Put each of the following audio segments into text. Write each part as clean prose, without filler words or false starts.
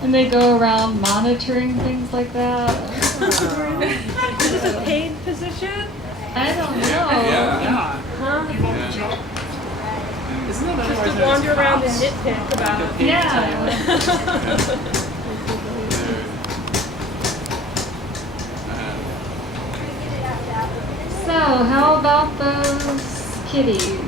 And they go around monitoring things like that. Is this a paid position? I don't know. Yeah. Huh? Isn't that Just to wander around and nitpick about. Yeah. So, how about those kitties?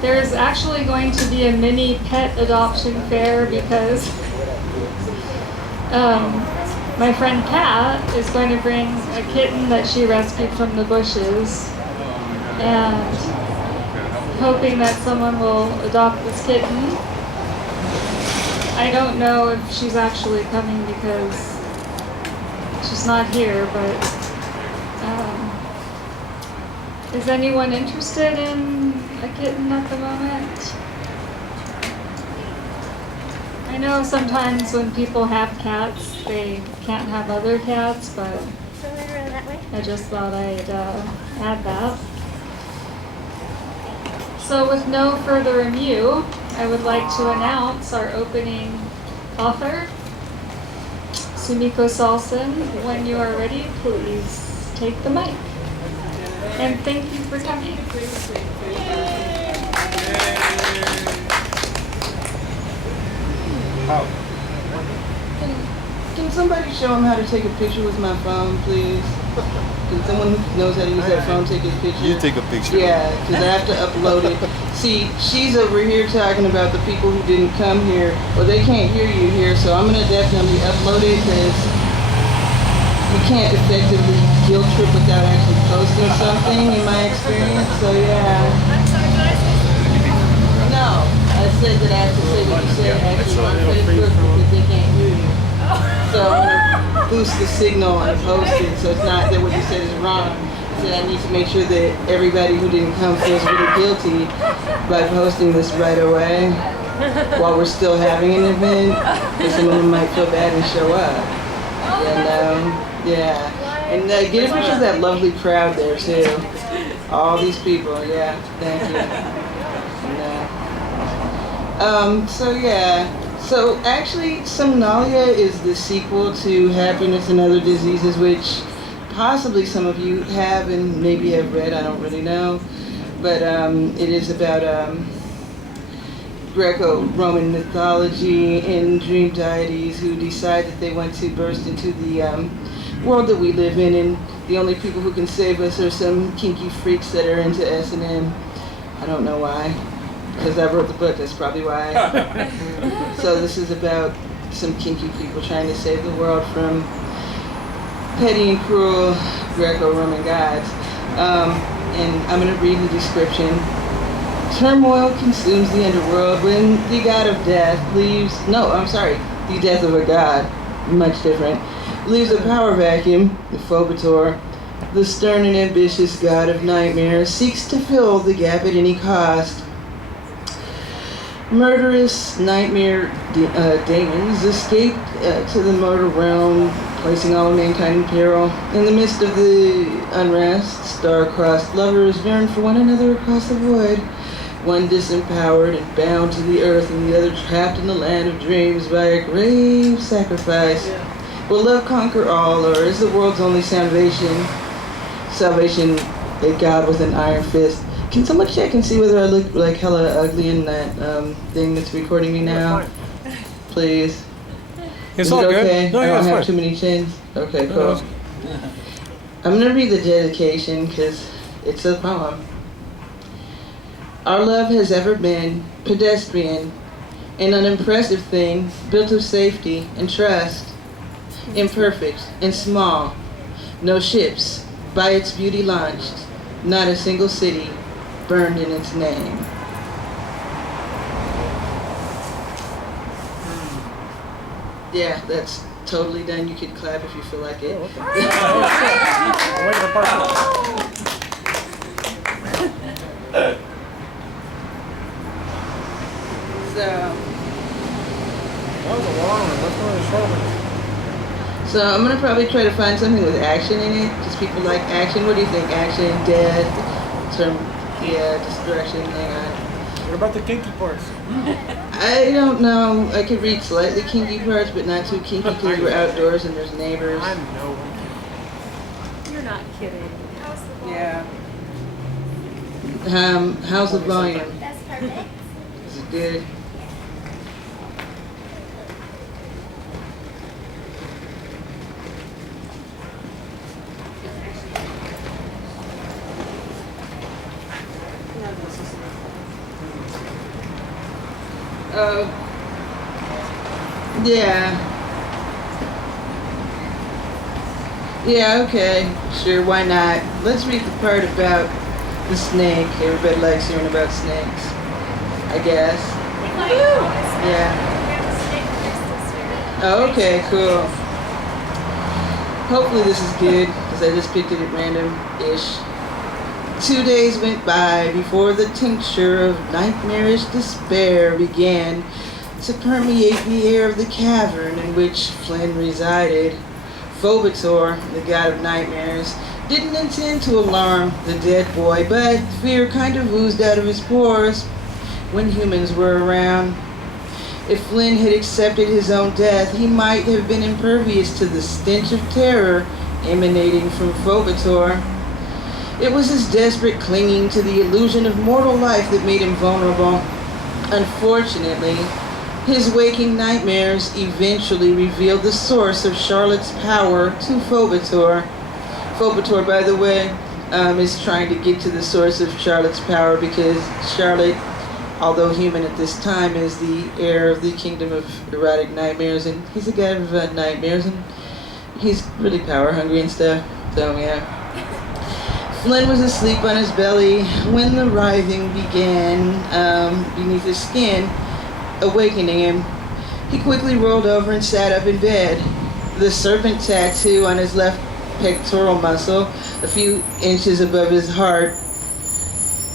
There's actually going to be a mini pet adoption fair because my friend Kat is going to bring a kitten that she rescued from the bushes, and hoping that someone will adopt this kitten. I don't know if she's actually coming because she's not here, but is anyone interested in a kitten at the moment? I know sometimes when people have cats, they can't have other cats, but I just thought I'd add that. So with no further ado, I would like to announce our opening author, Sumiko Saulson. When you are ready, please take the mic. And thank you for coming. Can somebody show him how to take a picture with my phone, please? Can someone who knows how to use that phone take a picture? You take a picture. Yeah, because I have to upload it. See, she's over here talking about the people who didn't come here. Well, they can't hear you here, so I'm going to definitely upload it because you can't effectively guilt trip without actually posting something, in my experience. So, yeah. No, I said that I have to say what you said actually on Facebook because they can't hear you. So I'm going to boost the signal and post it so it's not that what you said is wrong. I said I need to make sure that everybody who didn't come feels really guilty by posting this right away while we're still having an event, because some of them might feel bad and show up. And yeah, and get a picture of that lovely crowd there too. All these people, yeah, thank you. And, so yeah. So actually, Somnalia is the sequel to Happiness and Other Diseases, which possibly some of you have and maybe have read, I don't really know. But it is about Greco-Roman mythology and dream deities who decide that they want to burst into the world that we live in, and the only people who can save us are some kinky freaks that are into S&M. I don't know why. Because I wrote the book, that's probably why. So this is about some kinky people trying to save the world from petty and cruel Greco-Roman gods. And I'm going to read the description. Turmoil consumes the underworld when the god of death the death of a god, much different, leaves a power vacuum, the Phobator. The stern and ambitious god of nightmare seeks to fill the gap at any cost. Murderous nightmare demons escape to the mortal realm, placing all of mankind in peril. In the midst of the unrest, star-crossed lovers yearn for one another across the void, one disempowered and bound to the earth, and the other trapped in the land of dreams by a grave sacrifice. Will love conquer all, or is the world's only salvation a god with an iron fist? Can someone check and see whether I look like hella ugly in that thing that's recording me now? Please. It's Is all it good. okay? No, I yeah, don't it's have fine. too many chins? Okay, cool. I'm going to read the dedication because it's a poem. Our love has ever been pedestrian, an unimpressive thing built of safety and trust, imperfect and small, no ships by its beauty launched, not a single city burned in its name. Yeah, that's totally done. You could clap if you feel like it. So I'm gonna probably try to find something with action in it, because people like action. What do you think? Action, death, destruction, hang on. What about the kinky parts? I don't know. I could read slightly kinky parts, but not too kinky because we're outdoors and there's neighbors. I know. You're not kidding. Yeah. How's the volume? That's perfect. Is it good? Yeah. Yeah, okay. Sure, why not? Let's read the part about the snake. Everybody likes hearing about snakes, I guess. Yeah. Oh, okay, cool. Hopefully this is good, because I just picked it at random-ish. 2 days went by before the tincture of nightmarish despair began to permeate the air of the cavern in which Flynn resided. Phobator, the god of nightmares, didn't intend to alarm the dead boy, but fear kind of oozed out of his pores when humans were around. If Flynn had accepted his own death, he might have been impervious to the stench of terror emanating from Phobator. It was his desperate clinging to the illusion of mortal life that made him vulnerable. Unfortunately, his waking nightmares eventually revealed the source of Charlotte's power to Phobator. Phobator, by the way, is trying to get to the source of Charlotte's power because Charlotte, although human at this time, is the heir of the kingdom of erotic nightmares, and he's a god of nightmares, and he's really power hungry and stuff, so yeah. Flynn was asleep on his belly when the writhing began beneath his skin, awakening him. He quickly rolled over and sat up in bed. The serpent tattoo on his left pectoral muscle, a few inches above his heart,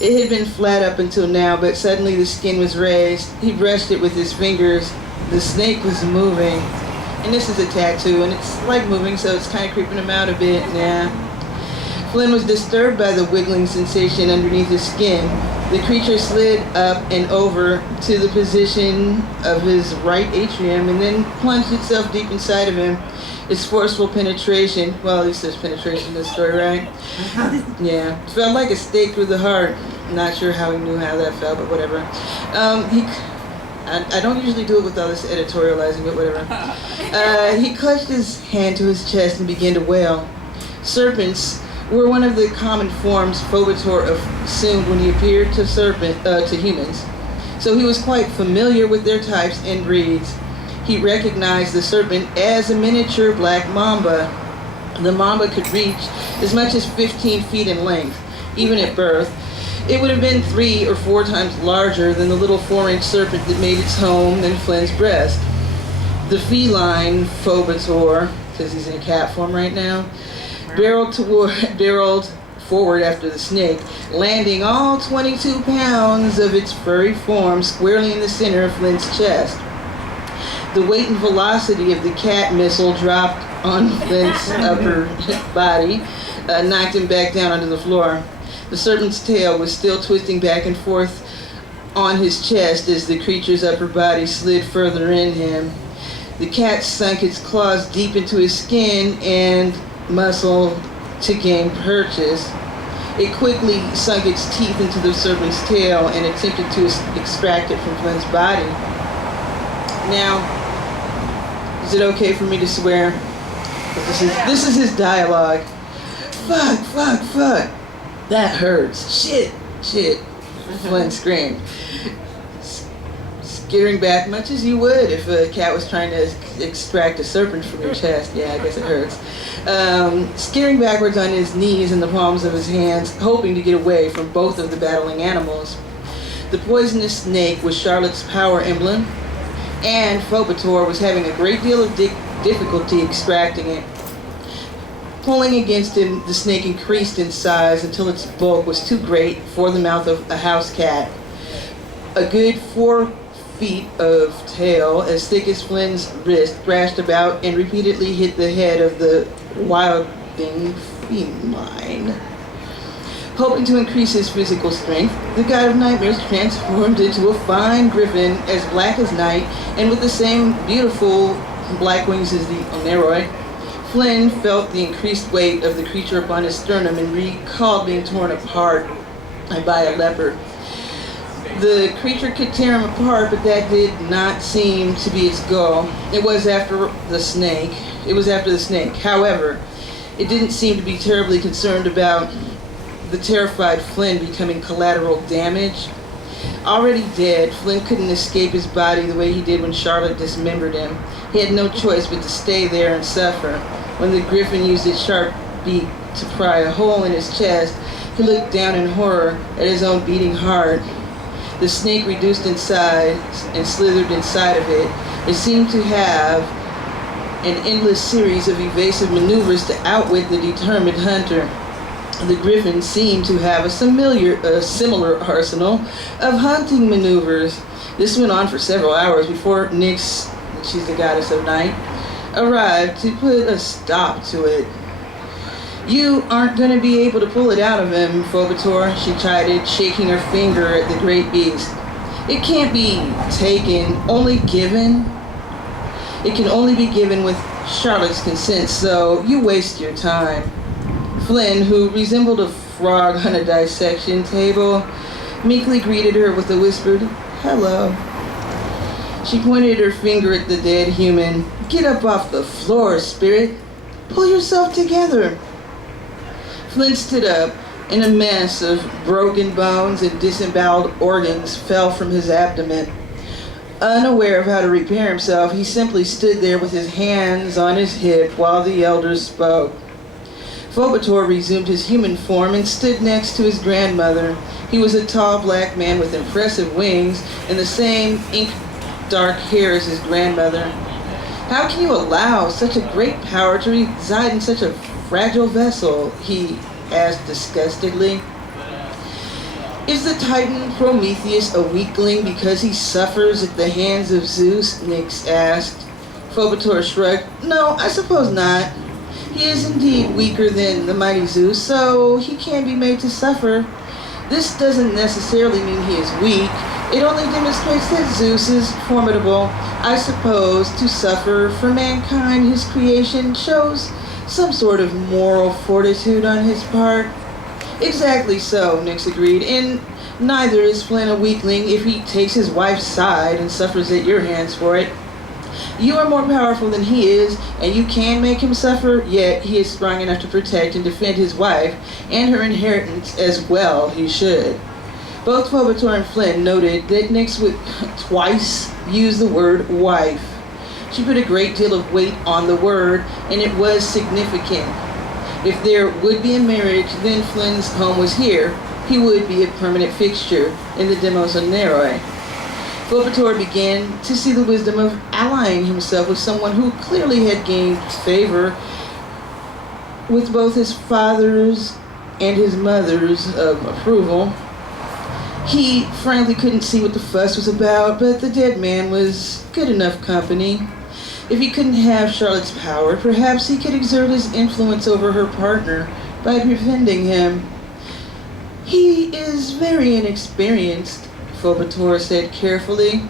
it had been flat up until now, but suddenly the skin was raised. He brushed it with his fingers. The snake was moving. And this is a tattoo, and it's like moving, so it's kind of creeping him out a bit, yeah. Flynn was disturbed by the wiggling sensation underneath his skin. The creature slid up and over to the position of his right atrium and then plunged itself deep inside of him. Its forceful penetration, well, at least there's penetration in this story, right? Yeah, felt like a stake through the heart. Not sure how he knew how that felt, but whatever. I don't usually do it with all this editorializing, but whatever. He clutched his hand to his chest and began to wail. Serpents were one of the common forms Phobator assumed when he appeared to humans. So he was quite familiar with their types and breeds. He recognized the serpent as a miniature black mamba. The mamba could reach as much as 15 feet in length, even at birth. It would have been 3 or 4 times larger than the little 4-inch serpent that made its home in Flynn's breast. The feline Phobator, because he's in a cat form right now, barreled forward after the snake, landing all 22 pounds of its furry form squarely in the center of Flynn's chest. The weight and velocity of the cat missile dropped on Flynn's upper body, knocked him back down onto the floor. The serpent's tail was still twisting back and forth on his chest as the creature's upper body slid further in him. The cat sunk its claws deep into his skin and muscle to gain purchase. It quickly sunk its teeth into the serpent's tail and attempted to extract it from Flynn's body. Now, is it okay for me to swear? This is his dialogue. Fuck. That hurts. Shit. Flynn screamed, skittering back much as you would if a cat was trying to extract a serpent from your chest. Yeah, I guess it hurts. Skittering backwards on his knees and the palms of his hands, hoping to get away from both of the battling animals. The poisonous snake was Charlotte's power emblem, and Phobator was having a great deal of difficulty extracting it. Pulling against him, the snake increased in size until its bulk was too great for the mouth of a house cat. A good 4 feet of tail, as thick as Flynn's wrist, thrashed about and repeatedly hit the head of the wilding feline. Hoping to increase his physical strength, the god of nightmares transformed into a fine griffin as black as night and with the same beautiful black wings as the Oneroi. Flynn felt the increased weight of the creature upon his sternum and recalled being torn apart by a leopard. The creature could tear him apart, but that did not seem to be its goal. It was after the snake. However, it didn't seem to be terribly concerned about the terrified Flynn becoming collateral damage. Already dead, Flynn couldn't escape his body the way he did when Charlotte dismembered him. He had no choice but to stay there and suffer. When the griffin used its sharp beak to pry a hole in his chest, he looked down in horror at his own beating heart. The snake reduced in size and slithered inside of it. It seemed to have an endless series of evasive maneuvers to outwit the determined hunter. The griffin seemed to have a similar arsenal of hunting maneuvers. This went on for several hours before Nyx, she's the goddess of night, arrived to put a stop to it. "You aren't going to be able to pull it out of him, Phobator," she chided, shaking her finger at the great beast. "It can't be taken, only given. It can only be given with Charlotte's consent, so you waste your time." Flynn, who resembled a frog on a dissection table, meekly greeted her with a whispered, "Hello." She pointed her finger at the dead human. "Get up off the floor, spirit. Pull yourself together." Flynn stood up, and a mass of broken bones and disemboweled organs fell from his abdomen. Unaware of how to repair himself, he simply stood there with his hands on his hip while the elders spoke. Phobator resumed his human form and stood next to his grandmother. He was a tall black man with impressive wings and the same ink-dark hair as his grandmother. "How can you allow such a great power to reside in such a fragile vessel?" he asked disgustedly. "Is the Titan Prometheus a weakling because he suffers at the hands of Zeus?" Nyx asked. Phobator shrugged. "No, I suppose not. He is indeed weaker than the mighty Zeus, so he can be made to suffer. This doesn't necessarily mean he is weak. It only demonstrates that Zeus is formidable. I suppose to suffer for mankind, his creation, shows some sort of moral fortitude on his part." "Exactly so," Nyx agreed, "and neither is Flynn a weakling if he takes his wife's side and suffers at your hands for it. You are more powerful than he is, and you can make him suffer, yet he is strong enough to protect and defend his wife and her inheritance as well he should." Both Phobator and Flynn noted that Nyx would twice use the word wife. She put a great deal of weight on the word, and it was significant. If there would be a marriage, then Flynn's home was here. He would be a permanent fixture in the Demos Oneroi. Phobator began to see the wisdom of allying himself with someone who clearly had gained favor with both his father's and his mother's approval. He frankly couldn't see what the fuss was about, but the dead man was good enough company. If he couldn't have Charlotte's power, perhaps he could exert his influence over her partner by befriending him. "He is very inexperienced," Phobator said carefully.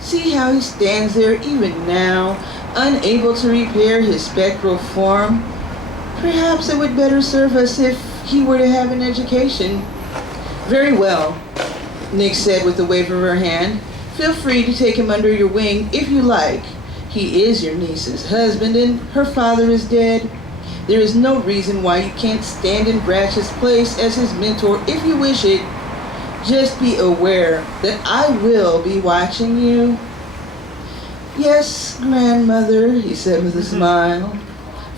"See how he stands there even now, unable to repair his spectral form. Perhaps it would better serve us if he were to have an education." "Very well," Nyx said with a wave of her hand. "Feel free to take him under your wing if you like. He is your niece's husband, and her father is dead. There is no reason why you can't stand in Bratch's place as his mentor if you wish it. Just be aware that I will be watching you." "Yes, grandmother," he said with a smile.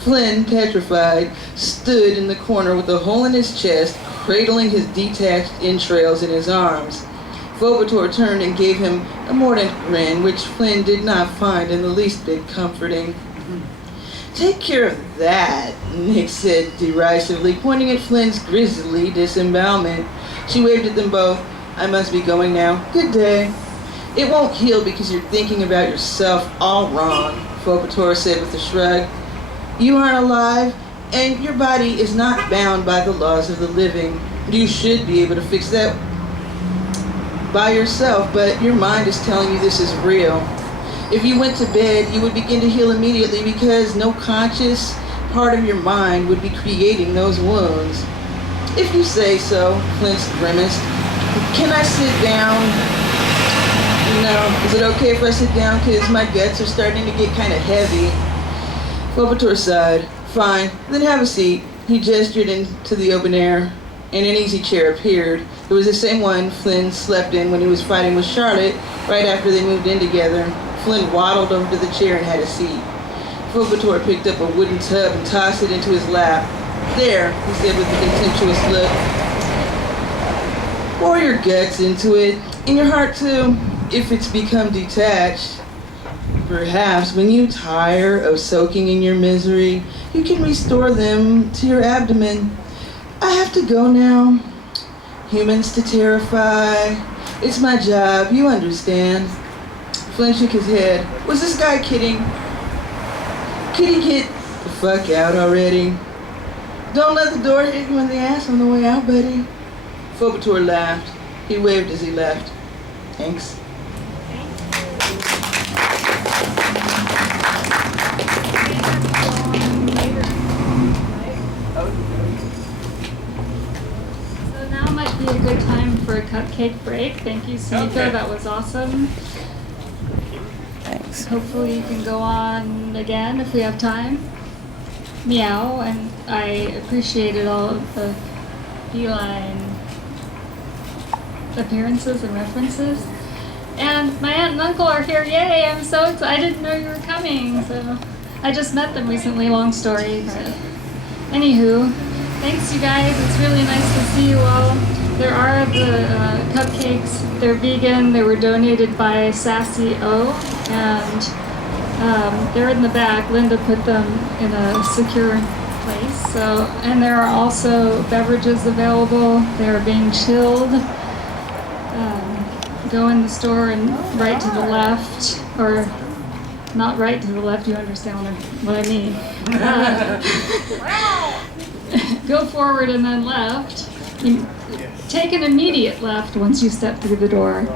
Flynn, petrified, stood in the corner with a hole in his chest, cradling his detached entrails in his arms. Phobator turned and gave him a mordant grin, which Flynn did not find in the least bit comforting. "Take care of that," Nyx said derisively, pointing at Flynn's grisly disembowelment. She waved at them both. "I must be going now. Good day." "It won't heal because you're thinking about yourself all wrong," Phobator said with a shrug. "You aren't alive, and your body is not bound by the laws of the living. You should be able to fix that by yourself, but your mind is telling you this is real. If you went to bed, you would begin to heal immediately because no conscious part of your mind would be creating those wounds. If you say so, Flint grimaced. Can I sit down? No. Is it okay if I sit down? Because my guts are starting to get kind of heavy. Fulbator sighed. Fine, then have a seat. He gestured into the open air, and an easy chair appeared. It was the same one Flynn slept in when he was fighting with Charlotte right after they moved in together. Flynn waddled over to the chair and had a seat. Fulbator picked up a wooden tub and tossed it into his lap. There, he said with a contemptuous look. Pour your guts into it, and your heart too, if it's become detached. Perhaps when you tire of soaking in your misery, you can restore them to your abdomen. I have to go now. Humans to terrify. It's my job, you understand. Flynn shook his head. Was this guy kidding? Could he get the fuck out already? Don't let the door hit you in the ass on the way out, buddy. Fulbator laughed. He waved as he left. Thanks. So now might be a good time for a cupcake break. Thank you, Sumiko. Okay. That was awesome. Thanks. Hopefully you can go on again if we have time. Meow, and I appreciated all of the feline appearances and references. And my aunt and uncle are here. Yay, I'm so excited. I didn't know you were coming. So I just met them recently, long story. But anywho, thanks you guys. It's really nice to see you all. There are the cupcakes. They're vegan. They were donated by Sassy O. And they're in the back. Linda put them in a secure place. So, and there are also beverages available. They're being chilled. Go in the store and right to the left, or not right to the left, you understand what I mean. Go forward and then left. You take an immediate left once you step through the door.